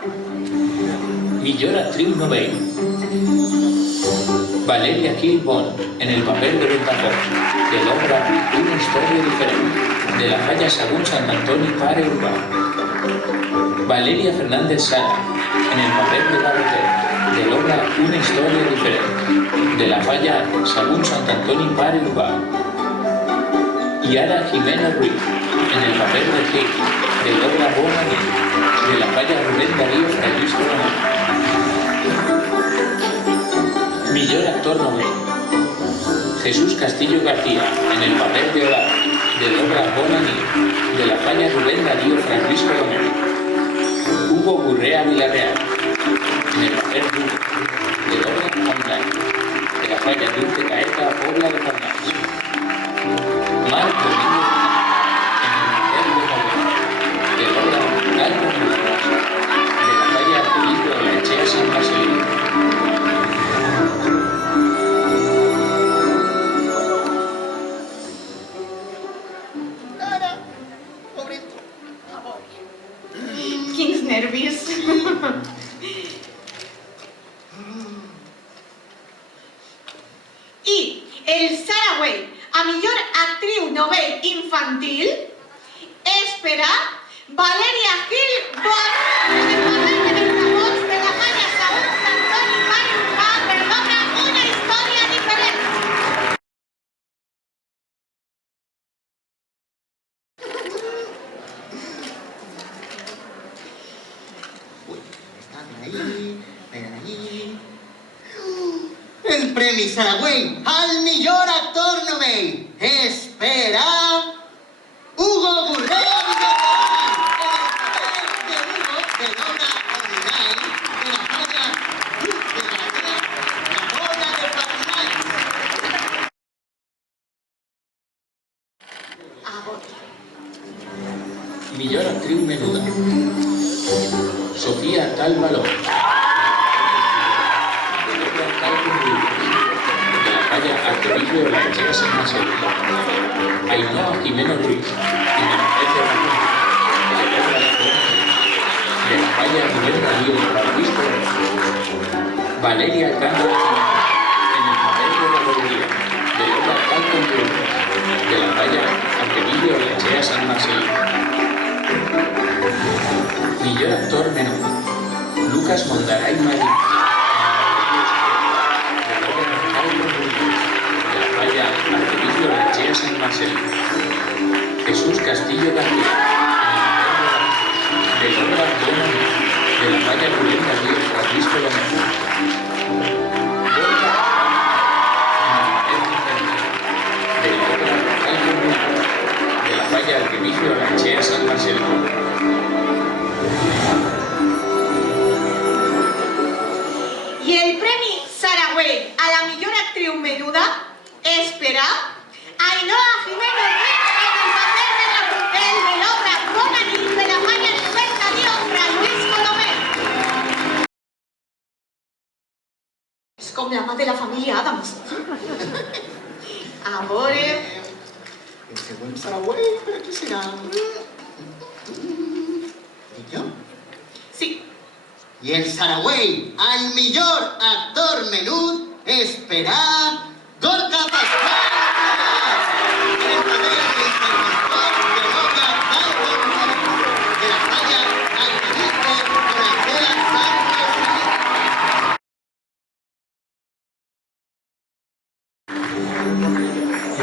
Millor actriu novell. Valeria Gil Bond, en el papel de Ventafocs, de l'obra Una història diferent, de la Falla Sagunt Sant Antoni Pare Urbà. Valeria Fernández Sala, en el papel de Gabotet, de l'obra Una història diferent, de la Falla Sagunt Sant Antoni Pare Urbà. Y Ara Jimena Ruiz, en el papel de Gil, de l'obra Bona Nit, de la Falla Rubén Darío Fray Luis Coronel. Millor actor novell. Jesús Castillo García, en el papel de Olaf, de l'obra Bona Nit, de la Falla Rubén Darío Fray Luis Coronel. Hugo Gurrea Villarreal, en el papel de Hugo, de l'obra Online, de la Falla Dulce Caeta Pobla de Farnals. Marc Domingo, en el papel de Nobel, de l'obra Calvo Cruz, de la Falla Arquebisbe Olaechea San Marcelino. Quins nervis. I el Saragüell a millor actriu novell infantil espera Valeria Gil Bond, en el papel de Ventafocs, de la Falla Sagunt Sant Antoni Pare Urbà, per l'obra Una història diferent. El Premi Saragüell al millor actor novell és per a Hugo Gurrea Villarreal, en el papel de Hugo, de l'obra Online, de la Falla Dulce Caeta, la Pobla de Farnals. Millor actriu menuda. Sofía Tal Valor, de l'obra Calvo Cruz, de la Falla Arquebisbe Olaechea San Marcelino. Ainhoa Jimeno Ruiz, en el papel de Ramón, de l'obra de la Falla Rubén Darío Fray Luis Coronel. Valeria Alcántara Jiménez, en el papel de la Rodríguez, de l'obra Calvo Cruz, de la Falla Arquebisbe Olaechea San Marcelino. Millor actor menor. Lucas Mondaray Madrid, de l'obra Calvo Cruz, de la Falla Arquebisbe Olaechea San Marcelino. Jesús Castillo García, en el papel de l'obra Bona Nit, de la Falla Rubén Darío Fray Luis Coronel. Borja, en el papel de l'obra Calvo Cruz, de la Falla Arquebisbe Olaechea San Marcelino. I el Premi Saragüell a la millor actriu menuda espera Ainhoa Jimeno Ruiz, en el papel de la Rubén, de l'obra Bona Nit, de la Falla Rubén Darío Fray Luis Coronel. És com la mà de la família Adams. A veure... El següent Saragüell, per a qui serà? Dic jo? Sí. I el Saragüell al millor actor menut és per a Gorka Pascual, en el papel d'interventor de l'obra Calvo Cruz, de la Falla Arquebisbe Olaechea Sant Marcelino.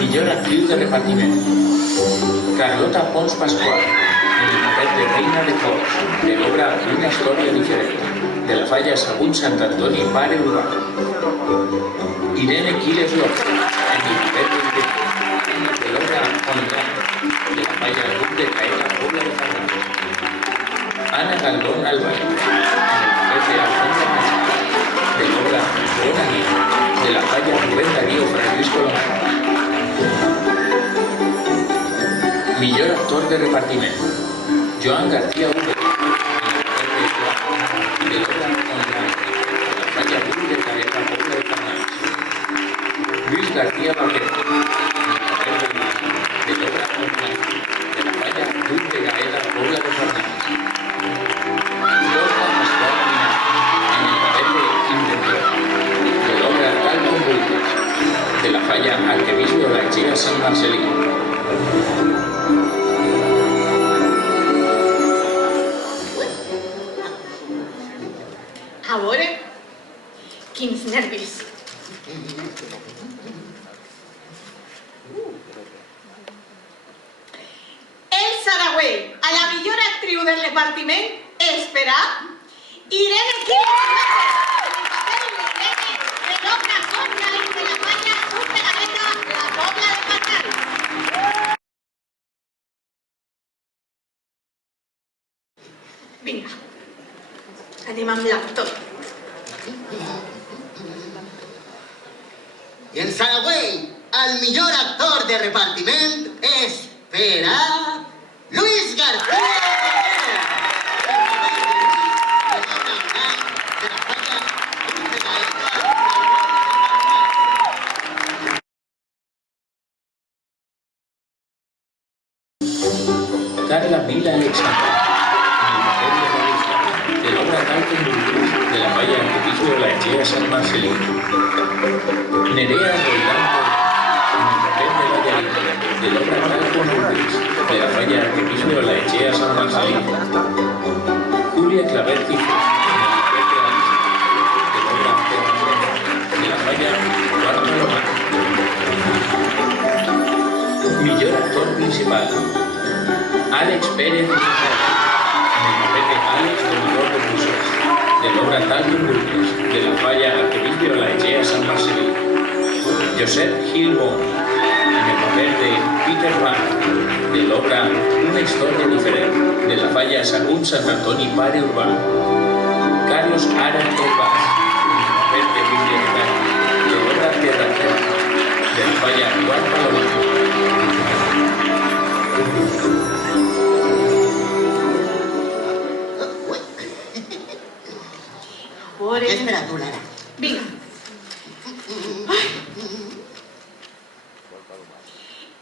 Millor actriu de repartiment. Carlota Pons Pascual, en el papel de Reina de Focs, de l'obra Una història diferent, de la Falla Sagunt Sant Antoni Pare Urbà. Irene Quiles López, en el papel de l'obra Online, de la Falla Dulce Caeta Pobla de Farnals. Ana Galdón Álvarez, en el papel de Alfonso Macha, de l'obra Bona Nit, de la Falla Rubén Darío Fray Luis Coronel. Millor actor de repartiment. Joan García Hugo, en el papel de l'obra Online, de la Falla Dulce Caeta Pobla de Farnals. Luis García Vaquero, en el papel de l'obra Online, de la Falla Dulce Caeta Pobla de Farnals. Borja Marcelí. Ahora, quins nervis. El Saragüey, a la millor actriu del repartiment, espera, Irene Gil, de l'obra online de la falla Supergaleta, La Pobla de Fatal. Vinga, anem amb l'actor. I en Saragüey, el millor actor de repartiment és per a Luis García. Carla Vila Alexandra, en el papel de Marisa, de l'obra Dalton Burgos, de la falla Artificio de la Echea San Marcelí. Nerea Roldán, en el papel de Valladolid, de l'obra Dalton Burgos, de la falla Artificio de la Echea San Marcelí. Julia Claver Cifres, en el papel de Alicia, de l'obra Terra, de la falla Cuarto Lomar. Millor actor principal, Alex Pérez, en el papel de Alex Domador de Busés, de l'obra Dalton Burgos, de la falla Arquebisbe de la Echea San Marcelí. Josep Gil Bon, en el papel de Peter Van, de l'obra Una historia diferente, de la falla Sagunt Sant Antoni Pare Urbà. Carlos Ara Torvas, en el papel de bibliotecario, de l'obra Terra Terra, de la falla Juan Palomar. Què espera tu, Lara? Vinga.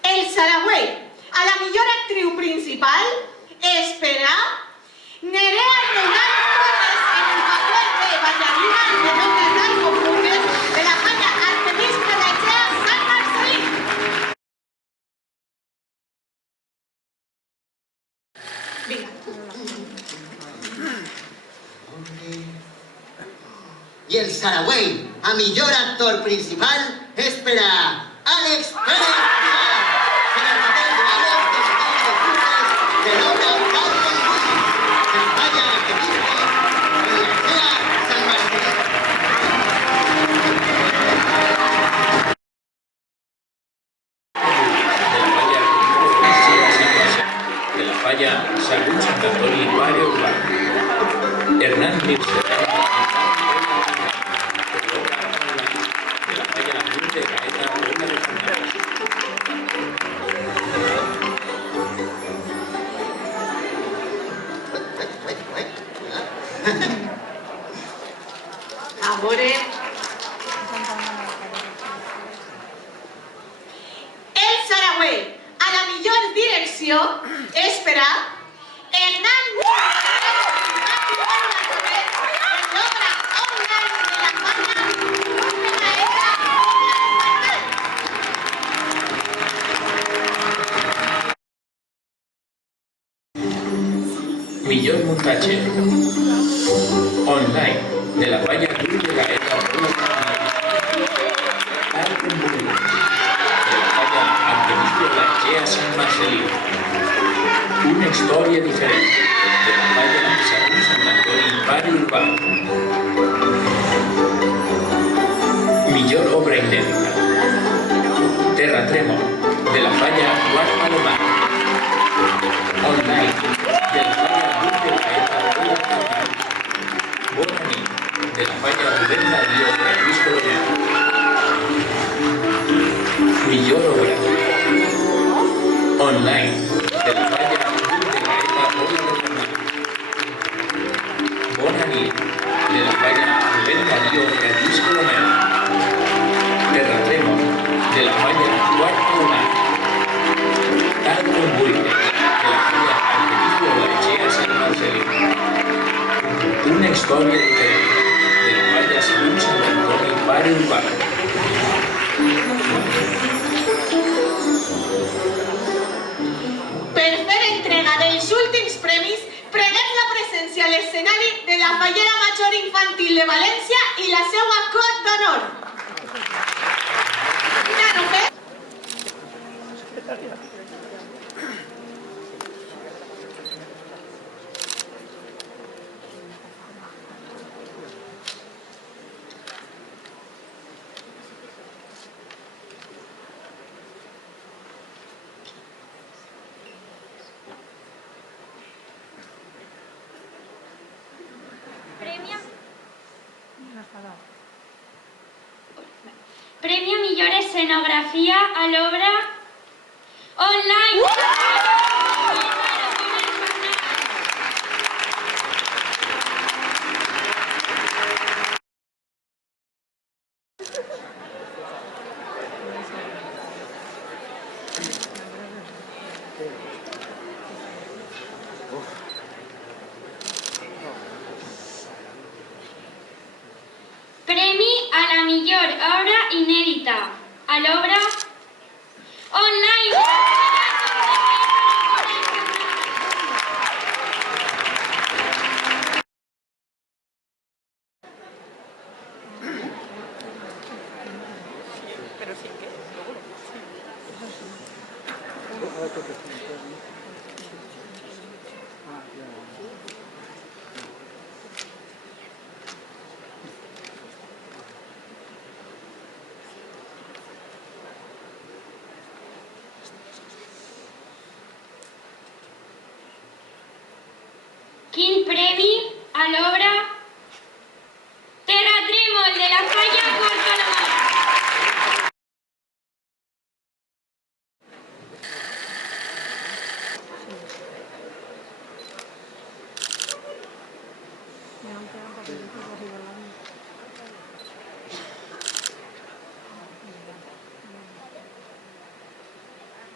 El Saragüey, a la millor actriu principal, espera Nerea Roldán Torres, en el papel de Ballarina de l'obra Dalton Burgos, de la falla Arquebisbe de la Echea Sant Marcelí. Vinga. I el Saragüey, a millor actor principal, és per a Àlex Pérez, en el papel de Àlex Domador de Busés, de l'obra Dalton Burgos, de la falla Arquebisbe de la Echea Sant Marcelí. De la falla Sagunt Sant Antoni Pare Urbà. Hernán Mircea, de la falla Cruz de Caeta, Pobla de Fatal. Ahora, el Saragüey, a la millor direcció, espera Hernán l'obra online de la falla Millor muntatge online de la falla Cruz de Caeta, Pobla de Fatal. Dalton Burgos, de la falla Arquebisbe de la Echea Sant Marcelí. Una historia diferente, de la falla Sagunt Sant Antoni Pare Urbà. Millor obra inédita, Terra Tremor, de la falla Juan Palomar. Online, de la falla Cruz de Caeta, Pobla de Fatal. Bona nit, de la falla Rubén Darío Francisco Loñar. Millor obra online, de la falla Cruz de Caeta, Pobla de Fatal. Bona nit, de la falla Rubén Darío Francisco Loñar. Terratrèmol, de la falla Juan Palomar. Dalton Burgos, de la falla Arquebisbe de la Echea Sant Marcelí. Una historia diferente, de la falla Sagunt Sant Antoni Pare Urbà. presència a l'escenari de la Fallera Major Infantil de València i la seva cot d'honor. Premi a millor escenografia a l'obra online. Premi a la millor obra inèdita a l'obra online. Quin premi a l'obra Terratrèmol de la Falla Barcelona.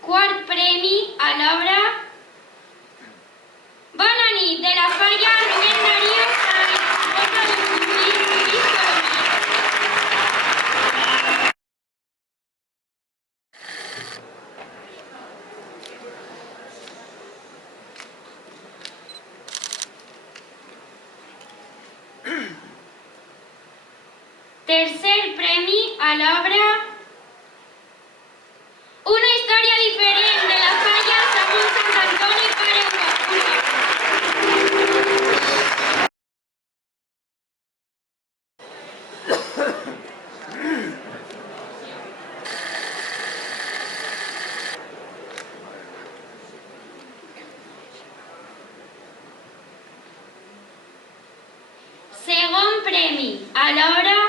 Quart premi a l'obra Bona nit de la Falla Rubén Darío Tercer premi a l'obra Una història diferent de la Falla segons Sant Antoni Pare Uga. Segon premi a l'obra